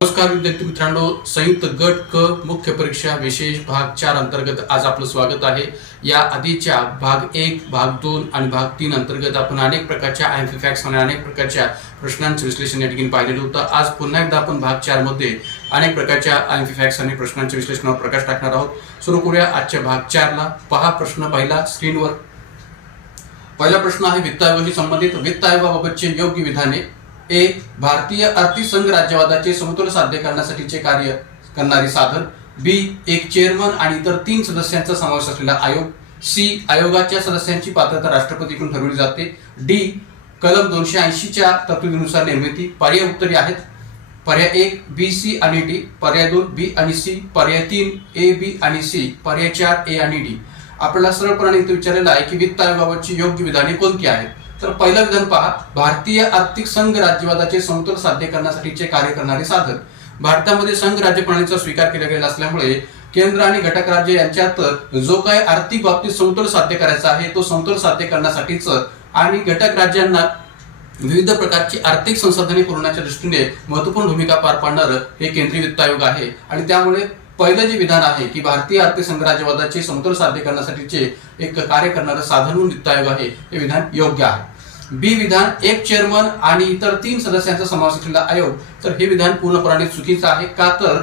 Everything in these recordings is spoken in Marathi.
नमस्कार विद्यार्थी मित्रांनो, संयुक्त गट क मुख्य परीक्षा विशेष भाग 4 अंतर्गत आज आपलं स्वागत आहे। या आधीच्या भाग 1, भाग 2 आणि भाग 3 अंतर्गत आपण अनेक प्रकारच्या आयएमपी फॅक्ट्स आणि अनेक प्रकारच्या प्रश्नांचे विश्लेषण या ठिकाणी पाहिलेलं होतं। आज पुन्हा एकदा आपण भाग 4 मध्ये अनेक प्रकारच्या आयएमपी फॅक्ट्स आणि प्रश्नांच्या विश्लेषणावर प्रकाश टाकणार आहोत। सुरू करूया आजच्या भाग 4 ला। पहा प्रश्न पहिला स्क्रीनवर। पहिला प्रश्न आहे वित्त आयोगाशी संबंधित। वित्त आयोगाबाबतचे योग्य विधाने। एक, भारतीय आर्थिक संघ राज्यवादाचे समतोल साध्य करण्यासाठीचे कार्य करणारे साधन। बी, एक चेअरमन आणि इतर 3 सदस्यांचा समावेश असलेला आयोग। सी, आयोगाच्या सदस्यांची पात्रता राष्ट्रपतीकडून ठरवली जाते। डी, कलम 280 च्या तरतुदीनुसार निर्मिती। पर्याय उत्तरे आहेत पर्याय 1 बी, सी आणि डी, पर्याय 2 बी आणि सी, पर्याय 3 ए, बी आणि सी, पर्याय 4 ए आणि डी। आपल्याला सरळपणे इथे विचारलेलं आहे की वित्त आयोगाबाबतची योग्य विधाने कोणती आहेत। तर पहिलं विधान पहा, भारतीय आर्थिक संघ राज्यवादाचे समतोल साध्य करण्यासाठीचे कार्य करणारे साधन। भारतामध्ये संघ राज्य प्रणालीचा स्वीकार केला गेला असल्यामुळे केंद्र आणि घटक राज्य यांच्यात जो काही आर्थिक बाबतीत समतोल साध्य करायचा आहे तो समतोल साध्य करण्यासाठीच आणि घटक राज्यांना विविध प्रकारची आर्थिक संसाधने पुरवण्याच्या दृष्टीने महत्त्वपूर्ण भूमिका पार पाडणारं हे केंद्रीय वित्त आयोग आहे। आणि त्यामुळे पहिलं जे विधान आहे की भारतीय आर्थिक संघ राज्यवादाचे समतोल साध्य करण्यासाठीचे एक कार्य करणारं साधन म्हणून वित्त आयोग आहे, हे विधान योग्य आहे। बी विधान, एक चेअरमन आणि इतर 3 सदस्यांचा समावेश असलेला आयोग, तर हे विधान पूर्णपणे चुकीचं आहे। का तर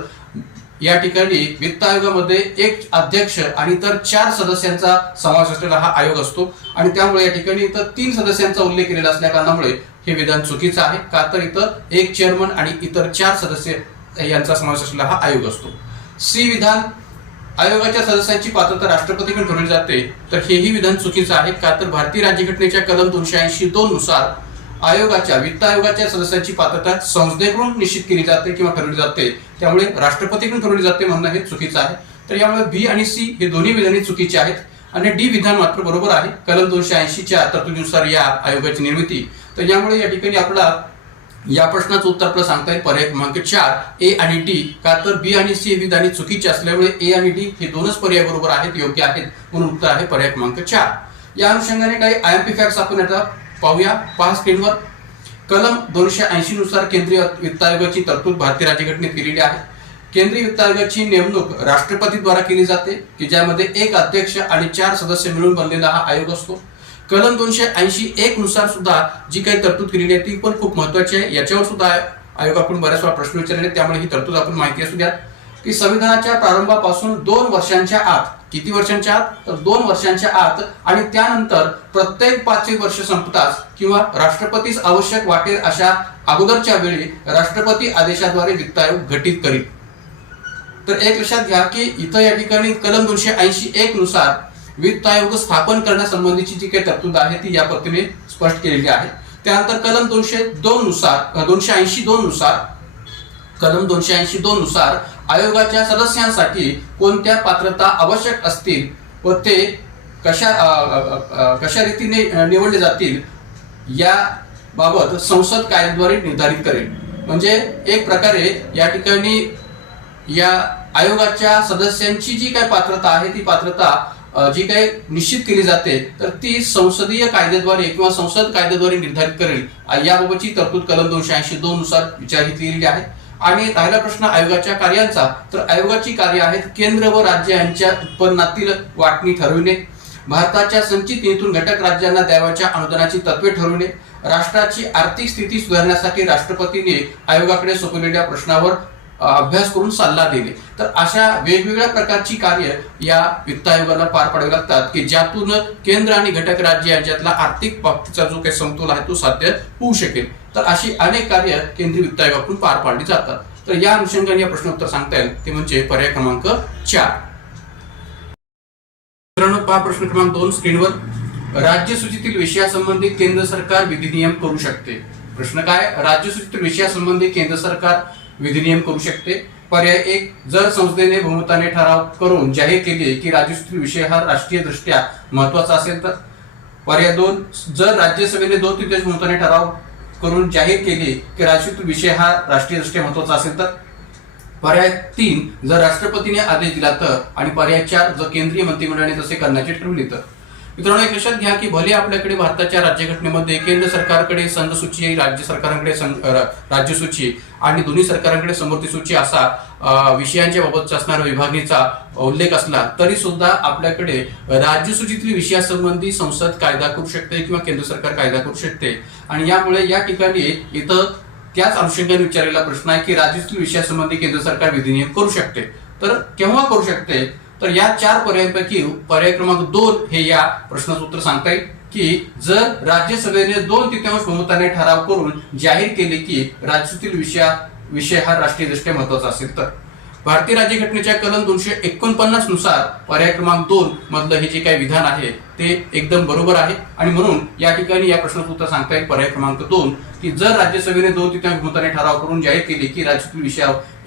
या ठिकाणी वित्त आयोगामध्ये एक अध्यक्ष आणि इतर 4 सदस्यांचा समावेश असलेला हा आयोग असतो आणि त्यामुळे या ठिकाणी इतर 3 सदस्यांचा उल्लेख केलेला असल्या कारणामुळे हे विधान चुकीचं आहे। का तर इथं एक चेअरमन आणि इतर 4 सदस्य यांचा समावेश असलेला हा आयोग असतो। सी विधान, आयोगाच्या सदस्यांची पात्रता राष्ट्रपतीकडून ठरवली जाते, तर हेही विधान चुकीचं आहे। का तर भारतीय राज्यघटनेच्या कलम 282 नुसार वित्त आयोगाच्या सदस्यांची पात्रता संसदेकडून निश्चित केली जाते किंवा ठरवली जाते, त्यामुळे राष्ट्रपतीकडून ठरवली जाते म्हणणं हे चुकीचं आहे। तर यामुळे बी आणि सी हे दोन्ही विधाने चुकीची आहेत आणि डी विधान मात्र बरोबर आहे। कलम 280 च्या तरतुदीनुसार या आयोगाची निर्मिती, तर यामुळे या ठिकाणी आपला या प्रश्नाचं उत्तर आपल्याला सांगता येईल पर्याय क्रमांक 4 ए आणि डी। का तर बी आणि सी हे विधाने चुकीची असल्यामुळे ए आणि डी हे दोनच पर्याय बरोबर आहेत, योग्य आहेत, म्हणून उत्तर आहे पर्याय क्रमांक 4। या अनुषंगाने काही आयएमपी फॅक्ट्स आपण आता पाहूया। पहा स्क्रीनवर। कलम 280 नुसार केंद्रीय वित्त आयोगाची तरतूद भारतीय राज्यघटनेत केलेली आहे। केंद्रीय वित्त आयोगाची नेमणूक राष्ट्रपतीद्वारा केली जाते की ज्यामध्ये एक अध्यक्ष आणि 4 सदस्य मिळून बनलेला हा आयोग असतो। कलम 281 नुसार सुद्धा जी काही तरतूद केलेली आहे ती पण खूप महत्त्वाची आहे। याच्यावर सुद्धा आयोगाकडून बऱ्याच वेळा प्रश्न विचारले, त्यामुळे ही तरतूद आपण माहिती असू द्या की संविधानाच्या प्रारंभापासून 2 वर्षांच्या आत, किती वर्षांच्या आत तर 2 वर्षांच्या आत आणि त्यानंतर प्रत्येक 5 वर्ष संपताच किंवा राष्ट्रपतीस आवश्यक वाटेल अशा अगोदरच्या वेळी राष्ट्रपती आदेशाद्वारे वित्त आयोग गठीत करील। तर एक लक्षात घ्या की इथं या ठिकाणी कलम 281 नुसार वित्त आयोग स्थापन करण्यासंबंधीची जी काही तरतूद आहे ती या पद्धतीने स्पष्ट केलेली आहे। त्यानंतर कलम 282 नुसार कलम 282 नुसार आयोगाच्या सदस्यांसाठी कोणत्या पात्रता आवश्यक असतील व ते कशा रीतीने निवडले जातील या बाबत संसद कायद्याद्वारे निर्धारित करेल। म्हणजे एक प्रकारे या ठिकाणी या आयोगाच्या सदस्यांची जी काही पात्रता आहे ती पात्रता जी काही निश्चित केली जाते तर ती संसदीय कायद्याद्वारे किंवा संसद कायद्याद्वारे निर्धारित करेल। याबाबतची तरतूद कलम 282 नुसार विचार घेतलेली आहे। आणि राहिला प्रश्न आयोगाच्या कार्यांचा, तर आयोगाची कार्य आहेत केंद्र व राज्य यांच्या उत्पन्नातील वाटणी ठरविणे, भारताच्या संचित निधीतून घटक राज्यांना द्यावयाच्या अनुदानाची तत्वे ठरविणे, राष्ट्राची आर्थिक स्थिती सुधारण्यासाठी राष्ट्रपतीने आयोगाकडे सोपवलेल्या प्रश्नावर अभ्यास करून सल्ला देणे। तर अशा वेगवेगळ्या प्रकारची कार्य या वित्त आयोगाला पार पाडावी लागतात की ज्यातून केंद्र आणि घटक राज्य यांच्यातला आर्थिक बाबतीचा जो काही समतोल आहे तो साध्य होऊ शकेल। तर अशी अनेक कार्य केंद्रीय वित्त आयोगाकडून पार पाडली जातात। तर या अनुषंगाने या प्रश्न उत्तर सांगता येईल ते म्हणजे पर्याय क्रमांक 4। मित्रांनो पहा प्रश्न क्रमांक 2 स्क्रीनवर। राज्यसूचीतील विषयासंबंधी केंद्र सरकार विधिनियम करू शकते। प्रश्न काय, राज्यसूचीतील विषयासंबंधी केंद्र सरकार विधिनियम करू शकते। पर्याय 1, जर संसदेने बहुमताने ठराव करून जाहीर केले की राज्यसूचीतील विषय हा राष्ट्रीय दृष्ट्या महत्त्वाचा असेल तर। पर्याय 2, जर राज्यसभेने 2/3 बहुमताने ठराव करून जाहीर केले की राज्यसूचीतील विषय हा राष्ट्रीय दृष्ट्या महत्त्वाचा असेल तर। पर्याय 3, जर राष्ट्रपतीने आदेश दिला तर। आणि पर्याय 4, जर केंद्रीय मंत्रिमंडळाने तसे करण्याचे ठरवले तर। मित्रांनो, एक लक्षात घ्या की भले आपल्याकडे भारताच्या राज्यघटनेमध्ये केंद्र सरकारकडे संघ सूची, राज्य सरकारांकडे राज्य सूची आणि दोन्ही सरकारांकडे समवर्ती सूची असा विषयांच्या बाबतचा असणारा विभागणीचा उल्लेख असला तरी सुद्धा आपल्याकडे राज्य सूचीतील विषयासंबंधी संसद कायदा करू शकते किंवा केंद्र सरकार कायदा करू शकते. आणि यामुळे या ठिकाणी इथं त्याच अनुषंगाने विचारलेला प्रश्न आहे की राज्यातील विषयासंबंधी केंद्र सरकार विधिनियम करू शकते. तर केव्हा करू शकते? तर या 4 पर्यायांपैकी पर्याय क्रमांक 2 हे या प्रश्नाचं उत्तर सांगता येईल की जर राज्यसभेने 2/3 बहुमताने ठराव करून जाहीर केले की राज्यातील विषय हा राष्ट्रीय दृष्ट्या महत्वाचा असेल तर. भारतीय राज्यघटनेच्या कलम 249 नुसार पर्याय क्रमांक 2 मधलं हे जे काही विधान आहे ते एकदम बरोबर आहे. आणि म्हणून या ठिकाणी या प्रश्नाचं उत्तर सांगता येईल पर्याय क्रमांक 2 की जर राज्यसभेने 2/3 बहुमताने ठराव करून जाहीर केले की राज्यातील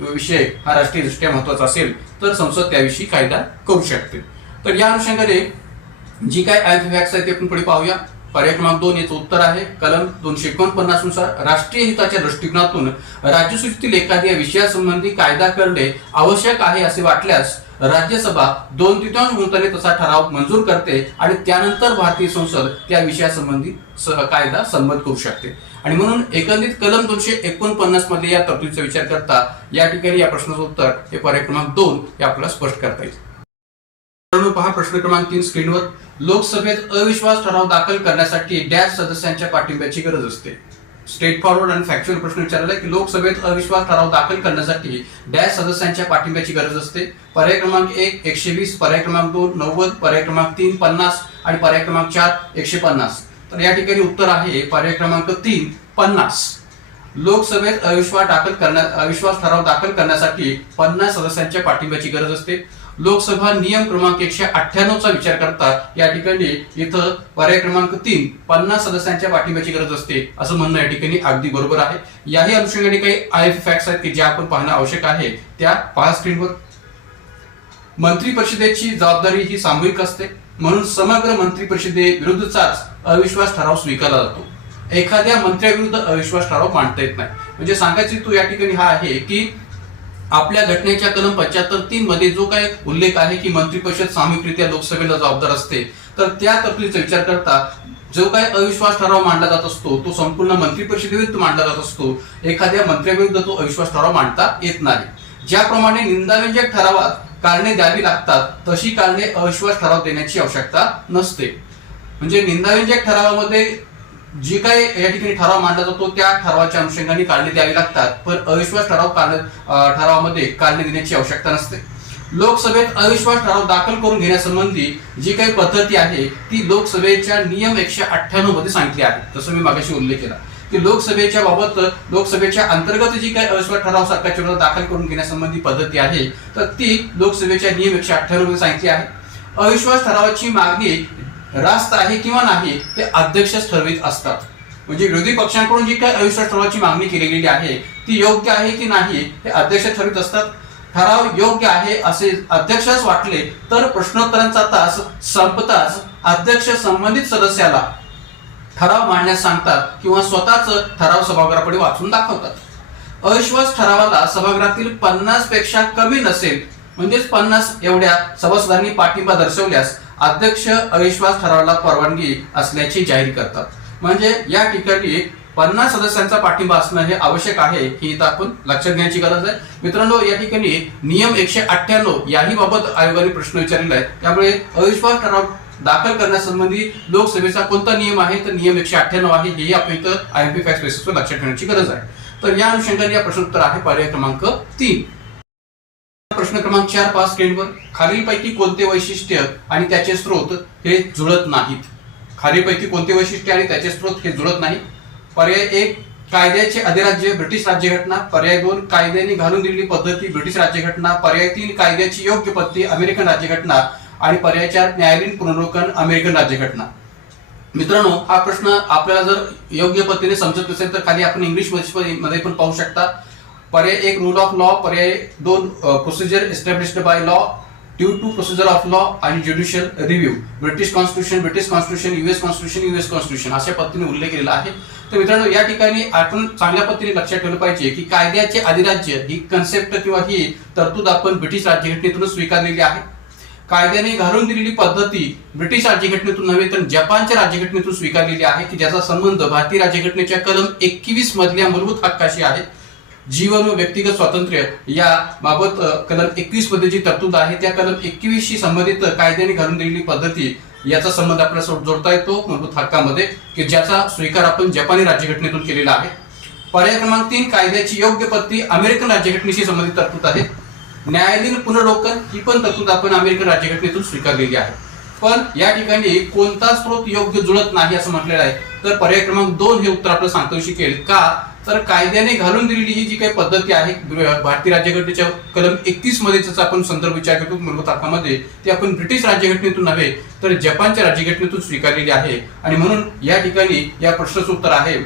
विषय हा राष्ट्रीय दृष्ट्या महत्वाचा असेल तर संसद त्याविषयी कायदा करू शकते. तर या अनुषंगाने जी काय फॅक्ट्स आहेत ते आपण पुढे पाहूया. पर्याय क्रमांक 2 याचं उत्तर आहे कलम 249 नुसार राष्ट्रीय हिताच्या दृष्टिकोनातून राज्यसूचीतील एखाद्या विषयासंबंधी कायदा करणे आवश्यक आहे असे वाटल्यास राज्यसभा 2/3 बहुमताने तसा ठराव मंजूर करते आणि त्यानंतर भारतीय संसद त्या विषयासंबंधी कायदा संमत करू शकते. आणि म्हणून एकंदरीत कलम 249 मध्ये या तरतुदीचा विचार करता या ठिकाणी या प्रश्नाचं उत्तर हे पर्याय क्रमांक 2 हे आपल्याला स्पष्ट करता येईल. पहा प्रश्न क्रमांक 3 स्क्रीनवर. लोकसभेत अविश्वास ठराव दाखल करण्यासाठी डॅश सदस्यांच्या पाठिंब्याची गरज असते. स्ट्रेट फॉरवर्ड आणि फॅक्च्युअल प्रश्न विचारला की लोकसभेत अविश्वास ठराव दाखल करण्यासाठी डॅश सदस्यांच्या पाठिंब्याची गरज असते. पर्याय क्रमांक 1 120, पर्याय क्रमांक 2 90, पर्याय क्रमांक 3 50 आणि पर्याय क्रमांक 4 150. तर या ठिकाणी उत्तर आहे पर्याय क्रमांक 3 50. लोकसभेत अविश्वास ठराव दाखल करण्यासाठी 50 सदस्यांच्या पाठिंब्याची गरज असते. लोकसभा नियम क्रमांक 198 चा विचार करता या ठिकाणी इथं पर्याय क्रमांक 3 50 सदस्यांच्या पाठिंब्याची गरज असते असं म्हणणं या ठिकाणी अगदी बरोबर आहे. याही अनुषंगाने काही आयएफ फॅक्ट्स आहेत की ज्या आपण पाहणं आवश्यक आहे त्या पहा स्क्रीनवर. मंत्री परिषदेची जबाबदारी ही सामूहिक असते म्हणून समग्र मंत्री परिषदेविरुद्धचाच अविश्वास ठराव स्वीकारला जातो. एखाद्या मंत्र्याविरुद्ध अविश्वास ठराव मांडता येत नाही. म्हणजे सांगायची तू या ठिकाणी हा आहे की आपल्या घटनेच्या कलम 75(3) मध्ये जो काय उल्लेख आहे की मंत्रिपरिषद सामूहिकरित्या लोकसभेला जबाबदार असते तर त्या तरतुदीचा विचार करता जो काय अविश्वास ठराव मांडला जात असतो तो संपूर्ण मंत्रिपरिषदेविरुद्ध मांडला जात असतो. एखाद्या मंत्र्याविरुद्ध तो अविश्वास ठराव मांडता येत नाही. ज्याप्रमाणे निंदाव्यंजक ठरावात कारणे द्यावी लागतात तशी कारणे अविश्वास ठराव देण्याची आवश्यकता नसते. म्हणजे निंदाव्यंजक ठरावामध्ये जी काय या ठिकाणी ठराव मांडला जातो त्या ठरावाच्या अनुषंगाने कारणे द्यावी लागतात पण अविश्वास ठरावामध्ये कारणे देण्याची आवश्यकता नसते. लोकसभेत अविश्वास ठराव दाखल करून घेण्यासंबंधी जी काही पद्धती आहे ती लोकसभेच्या नियम 198 मध्ये सांगितली आहे. जसं मी मागाशी उल्लेख केला की लोकसभेच्या अंतर्गत जी काही अविश्वास ठराव सरकारच्या विरोधात दाखल करून घेण्यासंबंधी पद्धती आहे तर ती लोकसभेच्या नियम 198 मध्ये सांगितली आहे. अविश्वास ठरावाची मागणी रास्त आहे किंवा नाही ते अध्यक्षच ठरवित असतात. म्हणजे विरोधी पक्षांकडून जी काही अविश्वास ठरावाची मागणी केली गेली आहे ती योग्य आहे की नाही हे अध्यक्ष ठरवित असतात. ठराव योग्य आहे असे अध्यक्षास वाटले तर प्रश्नोत्तरांचा तास संपताच अध्यक्ष संबंधित सदस्याला ठराव मांडण्यास सांगतात किंवा स्वतःच ठराव सभागृहापुढे वाचून दाखवतात. अविश्वास ठरावाला सभागृहातील 50 पेक्षा कमी नसेल म्हणजेच 50 एवढ्या सभासदांनी पाठिंबा दर्शवल्यास अध्यक्ष अविश्वास ठरावाला परवानगी असल्याचे जाहीर करतात. म्हणजे या ठिकाणी 50 सदस्यांचा पाठिंबा असणं हे आवश्यक आहे ही इथं आपण लक्षात घेण्याची गरज आहे. मित्रांनो, या ठिकाणी नियम 198 याही बाबत आयोगाने प्रश्न विचारलेला आहे. त्यामुळे अविश्वास ठराव दाखल करण्यासंबंधी लोकसभेचा कोणता नियम आहे तर नियम 198 आहे. हेही आपण इथं आयएमपी फॅक्ट बेसिसवर लक्षात ठेवण्याची गरज आहे. तर या अनुषंगाने या प्रश्नोत्तर आहे पर्याय क्रमांक 3. प्रश्न क्रमांक 4 पहा स्क्रीनवर. खालीलपैकी कोणते वैशिष्ट्य आणि त्याचे स्रोत हे जुळत नाहीत? खालीलपैकी कोणते वैशिष्ट्य आणि त्याचे स्रोत हे जुळत नाही? पर्याय 1 कायद्याचे अधिराज्य ब्रिटिश राज्यघटना, पर्याय 2 कायद्याने घालून दिलेली पद्धती ब्रिटिश राज्यघटना, पर्याय 3 कायद्याची योग्य पद्धती अमेरिकन राज्यघटना आणि पर्याय 4 न्यायालयीन पुनर्वलोकन अमेरिकन राज्यघटना. मित्रांनो, हा प्रश्न आपल्याला जर योग्य पद्धतीने समजत नसेल तर खाली आपण इंग्लिश मध्ये पण पाहू शकता. पर्याय 1 रूल ऑफ लॉ, पर्याय 2 procedure established by law, due to procedure of law आणि judicial review, British constitution, US constitution अशा पद्धतीने उल्लेख केलेला आहे. तर मित्रांनो, या ठिकाणी आपण चांगल्या पद्धतीने लक्षात ठेवलं पाहिजे की कायद्याचे अधिराज्य ही कन्सेप्ट किंवा ही तरतूद आपण ब्रिटिश राज्यघटनेतून स्वीकारलेली आहे. कायद्याने घालून दिलेली पद्धती ब्रिटिश राज्यघटनेतून नव्हे तर जपानच्या राज्यघटनेतून स्वीकारलेली आहे की ज्याचा संबंध भारतीय राज्यघटनेच्या कलम 21 मधल्या मूलभूत हक्काशी आहे. जीवन व व्यक्तिगत स्वातंत्र्य या बाबत कलम 21 मध्ये जी तरतूद आहे त्या कलम 21 शी संबंधित कायद्याने घालून दिलेली पद्धती याचा संबंध आपल्याला जोडता येतो मूलभूत हक्कामध्ये की ज्याचा स्वीकार आपण जपानी राज्यघटनेतून केलेला आहे. पर्याय क्रमांक 3 कायद्याची योग्य पद्धती अमेरिकन राज्यघटनेशी संबंधित तरतूद आहे. न्यायालयीन पुनर्लोकन ही पण तरतूद आपण अमेरिकन राज्यघटनेतून स्वीकारलेली आहे. पण या ठिकाणी कोणता स्रोत योग्य जुळत नाही असं म्हटलेलं आहे. तर पर्याय क्रमांक 2 हे उत्तर आपलं सांगता शिकेल का तर कायद्याने घालून दिलेली ही जी काही पद्धती आहे भारतीय राज्यघटनेच्या कलम 31 मध्ये ज्याचा आपण संदर्भ विचार करतो मूलभूत हक्कामध्ये ती आपण ब्रिटिश राज्यघटनेतून नव्हे तर जपानच्या राज्यघटनेतून स्वीकारलेली आहे आणि म्हणून या ठिकाणी या प्रश्नाचं उत्तर आहे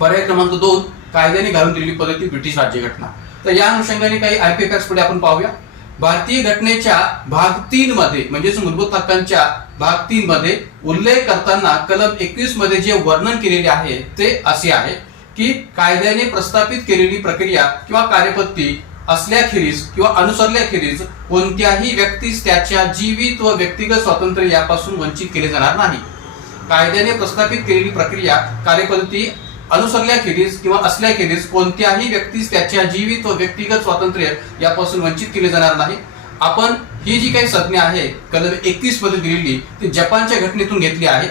पर्याय क्रमांक 2 कायद्याने घालून दिलेली पद्धती ब्रिटिश राज्यघटना. तर या अनुषंगाने काही आयपी फॅक्ट्स पुढे आपण पाहूया. भारतीय घटनेच्या भाग 3 मध्ये म्हणजेच मूलभूत हक्कांच्या भाग 3 मध्ये उल्लेख करताना कलम 21 मध्ये जे वर्णन केलेले आहे ते असे आहे की कायद्याने प्रस्थापित केलेली प्रक्रिया किंवा कार्यपद्धती असल्याखेरीज किंवा अनुसरल्याखेरीज कोणत्याही व्यक्तीस त्याच्या जीवित व व्यक्तिगत स्वातंत्र्य यापासून वंचित केले जाणार नाही. कायद्याने प्रस्थापित केलेली प्रक्रिया कार्यपद्धती अनुसरल्याखेरीज किंवा असल्याखेरीज कोणत्याही व्यक्तीस त्याच्या जीवित व व्यक्तिगत स्वातंत्र्य यापासून वंचित केले जाणार नाही. आपण ही जी काही संज्ञा आहे कलम 21 मध्ये दिलेली ती जपानच्या घटनेतून घेतली आहे.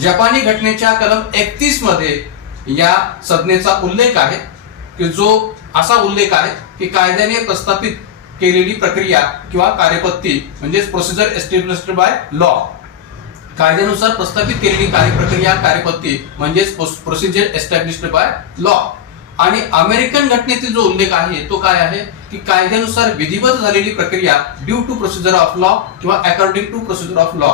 जपानी घटनेच्या कलम 31 मध्ये या संज्ञेचा उल्लेख आहे की जो असा उल्लेख आहे की कायद्याने प्रस्थापित केलेली प्रक्रिया किंवा कार्यपद्धती म्हणजेच प्रोसिजर एस्टॅब्लिश्ड बाय लॉ कायद्यानुसार प्रस्थापित केलेली कार्यप्रक्रिया कार्यपद्धती म्हणजेच प्रोसिजर एस्टॅब्लिश्ड बाय लॉ. आणि अमेरिकन घटनेतील जो उल्लेख आहे तो काय आहे की कायद्यानुसार विधिवत झालेली प्रक्रिया due to procedure of law किंवा according to procedure of law.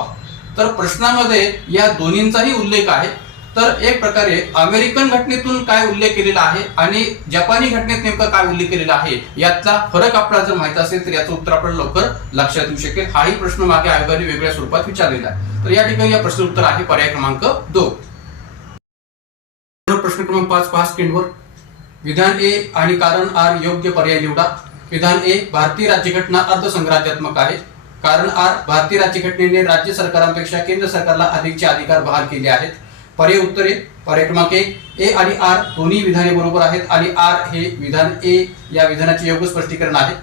तर प्रश्नामध्ये या दोन्हींचाही उल्लेख आहे. तर एक प्रकारे अमेरिकन घटनेतून काय उल्लेख केलेला आहे आणि जपानी घटनेत नेमका काय उल्लेख केलेला आहे यातला फरक आपल्याला जर माहित असेल तर याचं उत्तर आपल्याला लवकर लक्षात येऊ शकेल. हाही प्रश्न मागे आयोगाने वेगळ्या स्वरूपात विचारलेला आहे. तर या ठिकाणी या प्रश्न उत्तर आहे पर्याय क्रमांक 2. प्रश्न क्रमांक 5 पहा स्क्रीनवर. विधान ए आणि कारण आर योग्य पर्याय निवडा. विधान ए भारतीय राज्यघटना अर्धसंघराज्यात्मक आहे. कारण आर भारतीय राज्यघटनेने राज्य सरकारांपेक्षा केंद्र सरकारला अधिकचे अधिकार बहाल केले आहेत. पर्याय उत्तरे पर्याय क्रमांक 1 ए आणि आर दोन्ही विधाने बरोबर आहेत आणि आर हे विधान ए या विधानाचे योग्य स्पष्टीकरण आहे.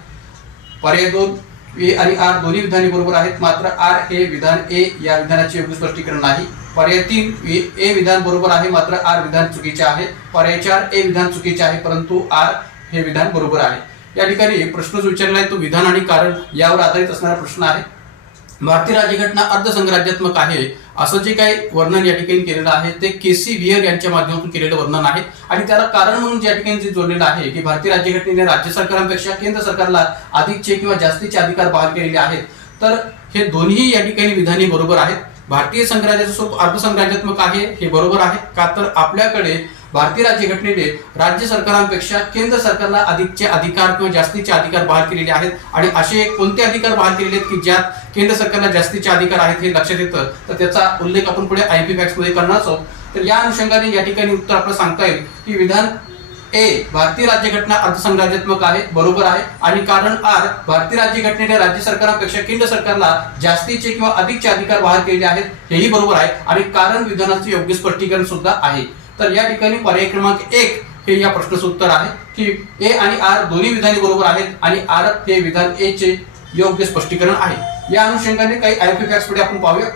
पर्याय 2 ए आणि आर दोन्ही विधाने बरोबर आहेत मात्र आर हे विधान ए या विधानाचे योग्य स्पष्टीकरण नाही. पर्याय 3 ए विधान बरोबर आहे मात्र आर विधान चुकीचे आहे. पर्याय 4 ए विधान चुकीचे आहे परंतु आर हे विधान बरोबर आहे. या ठिकाणी प्रश्न जो विचारला आहे तो विधान आणि कारण यावर आधारित असणारा प्रश्न आहे. भारतीय राज्यघटना अर्धसंघराज्यात्मक आहे असं जे काही वर्णन या ठिकाणी केलेलं आहे ते केसी व्हियर यांच्या माध्यमातून केलेलं वर्णन आहे आणि त्याला कारण म्हणून ज्या ठिकाणी जे जोडलेलं आहे की भारतीय राज्यघटनेने राज्य सरकारांपेक्षा केंद्र सरकारला अधिकचे किंवा जास्तीचे अधिकार बहाल केलेले आहेत. तर हे दोन्ही या ठिकाणी विधाने बरोबर आहेत. भारतीय संघराज्याचं स्वरूप अर्धसंघराज्यात्मक आहे हे बरोबर आहे का तर आपल्याकडे भारतीय राज्यघटनेने राज्य सरकारांपेक्षा केंद्र सरकारला अधिकचे अधिकार किंवा जास्तीचे अधिकार बहाल केलेले आहेत आणि असे कोणते अधिकार बहाल केलेले आहेत की ज्यात केंद्र सरकारला जास्तीचे अधिकार आहेत हे लक्षात येतं. तर त्याचा उल्लेख आपण पुढे आयपी फॅक्ट्स मध्ये करणार आहोत. तर या अनुषंगाने या ठिकाणी उत्तर आपल्याला सांगता येईल की विधान ए भारतीय राज्यघटना अर्धसंघराज्यात्मक आहे बरोबर आहे आणि कारण आर भारतीय राज्यघटनेने राज्य सरकारांपेक्षा केंद्र सरकारला जास्तीचे किंवा अधिकचे अधिकार बहाल केलेले आहेत हेही बरोबर आहे आणि कारण विधानाचे योग्य स्पष्टीकरण सुद्धा आहे. तर या ठिकाणी पर्याय क्रमांक 1 हे या प्रश्नाचं उत्तर आहे की ए आणि आर दोन्ही विधाने बरोबर आहेत आणि आर हे विधान ए चे योग्य स्पष्टीकरण आहे. या अनुषंगाने काही आयपी फॅक्ट्स पुढे आपण पाहूया.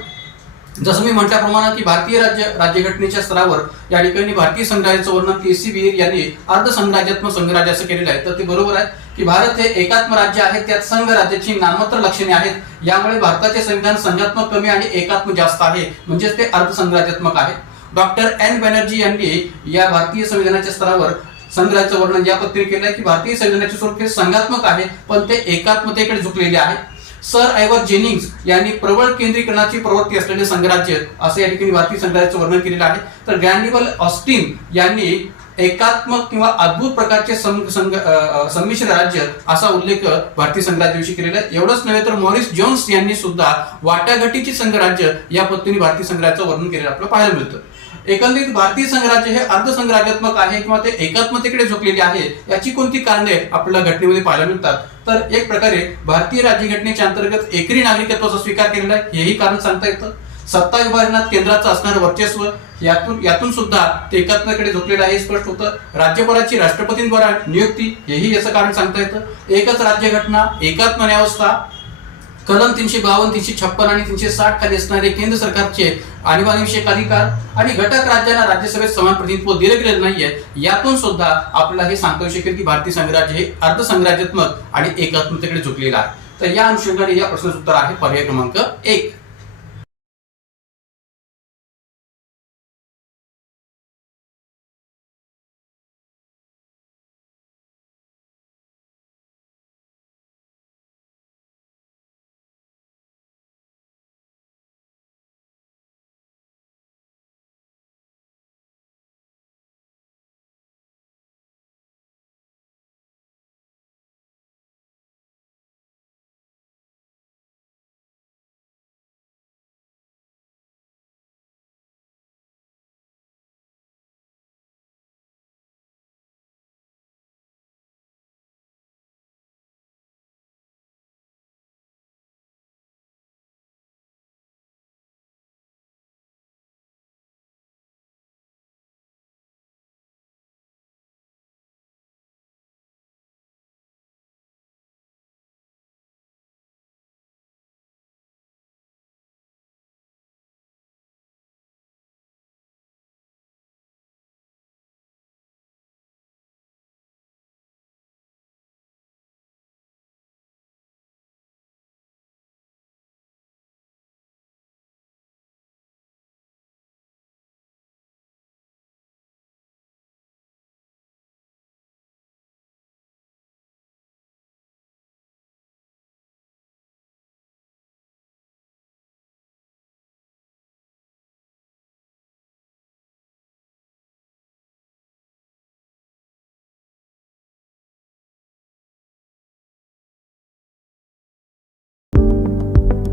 जसं मी म्हटल्याप्रमाणे की भारतीय राज्यघटनेच्या स्तरावर या ठिकाणी भारतीय संघराज्याचं वर्णन केसी व्हियर यांनी अर्धसंघराज्यात्मक संघराज्य असं केलेलं आहे. तर ते बरोबर आहे की भारत हे एकात्म राज्य आहे त्यात संघ राज्याची नाममात्र लक्षणे आहेत. यामुळे भारताचे संविधान संघात्मक कमी आणि एकात्म जास्त आहे म्हणजेच ते अर्धसंघराज्यात्मक आहे. डॉक्टर एन बॅनर्जी यांनी या भारतीय संविधानाच्या स्तरावर संघराज्याचं वर्णन या पद्धतीने केलं आहे की भारतीय संविधानाचे स्वरूप हे संघात्मक आहे पण ते एकात्मतेकडे झुकलेले आहे. सर आयवर जेनिंग्स यांनी प्रबळ केंद्रीकरणाची प्रवृत्ती असलेले संघराज्य असं या ठिकाणी भारतीय संघराज्याचं वर्णन केलेलं आहे. तर ग्रँडिवल ऑस्टिन यांनी एकात्मक किंवा अद्भुत प्रकारचे संमिश्र राज्य असा उल्लेख भारतीय संघराज्याविषयी केलेला आहे. एवढंच नव्हे तर मॉरिस जोन्स यांनी सुद्धा वाटाघाटीची संघराज्य या पद्धतीने भारतीय संघराज्याचं वर्णन केलेलं आपल्याला पाहायला मिळतं. एकंदरीत भारतीय संघराज्य हे अर्धसंघराज्यात्मक आहे किंवा ते एकात्मतेकडे झुकलेले आहे, याची कोणती कारणे आपल्याला घटनेमध्ये पाहायला मिळतात? तर एक प्रकारे भारतीय राज्यघटनेच्या अंतर्गत एकरी नागरिकत्वाचा स्वीकार केलेला आहे, हेही कारण सांगता येतं. सत्ता विभाजनात केंद्राचं असणारं वर्चस्व, यातून सुद्धा ते एकात्मतेकडे झुकलेलं आहे, स्पष्ट होतं. राज्यपालाची राष्ट्रपतींद्वारा नियुक्ती, हेही याचं कारण सांगता येतं. एकच राज्यघटना, एकात्म न्यायव्यवस्था, कलम 352, 356 आणि 360 खाली असणारे केंद्र सरकारचे आणीबाणीविषयक अधिकार आणि घटक राज्यांना राज्यसभेत समान प्रतिनिधित्व दिले गेलेले नाहीये, यातून सुद्धा आपल्याला हे सांगता येऊ शकेल की भारतीय संघराज्य हे अर्धसंघराज्यात्मक आणि एकात्मतेकडे झुकलेलं आहे. तर या अनुषंगाने या प्रश्नाचं उत्तर आहे पर्याय क्रमांक 1.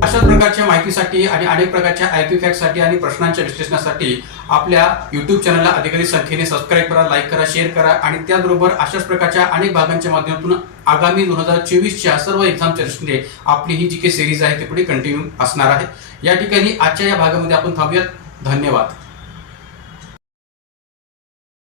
अशाच प्रकारच्या माहितीसाठी आणि अनेक प्रकारच्या आयपी फॅक्टसाठी आणि प्रश्नांच्या विश्लेषणासाठी आपल्या YouTube चॅनलला अधिकाधिक संख्येने सबस्क्राईब करा, लाईक करा, शेअर करा आणि त्याचबरोबर अशाच प्रकारच्या अनेक भागांच्या माध्यमातून आगामी 2024च्या सर्व एक्झामच्या दृष्टीने आपली ही जी काही सिरीज आहे ती पुढे कंटिन्यू असणार आहे. या ठिकाणी आजच्या या भागामध्ये आपण थांबूयात. धन्यवाद.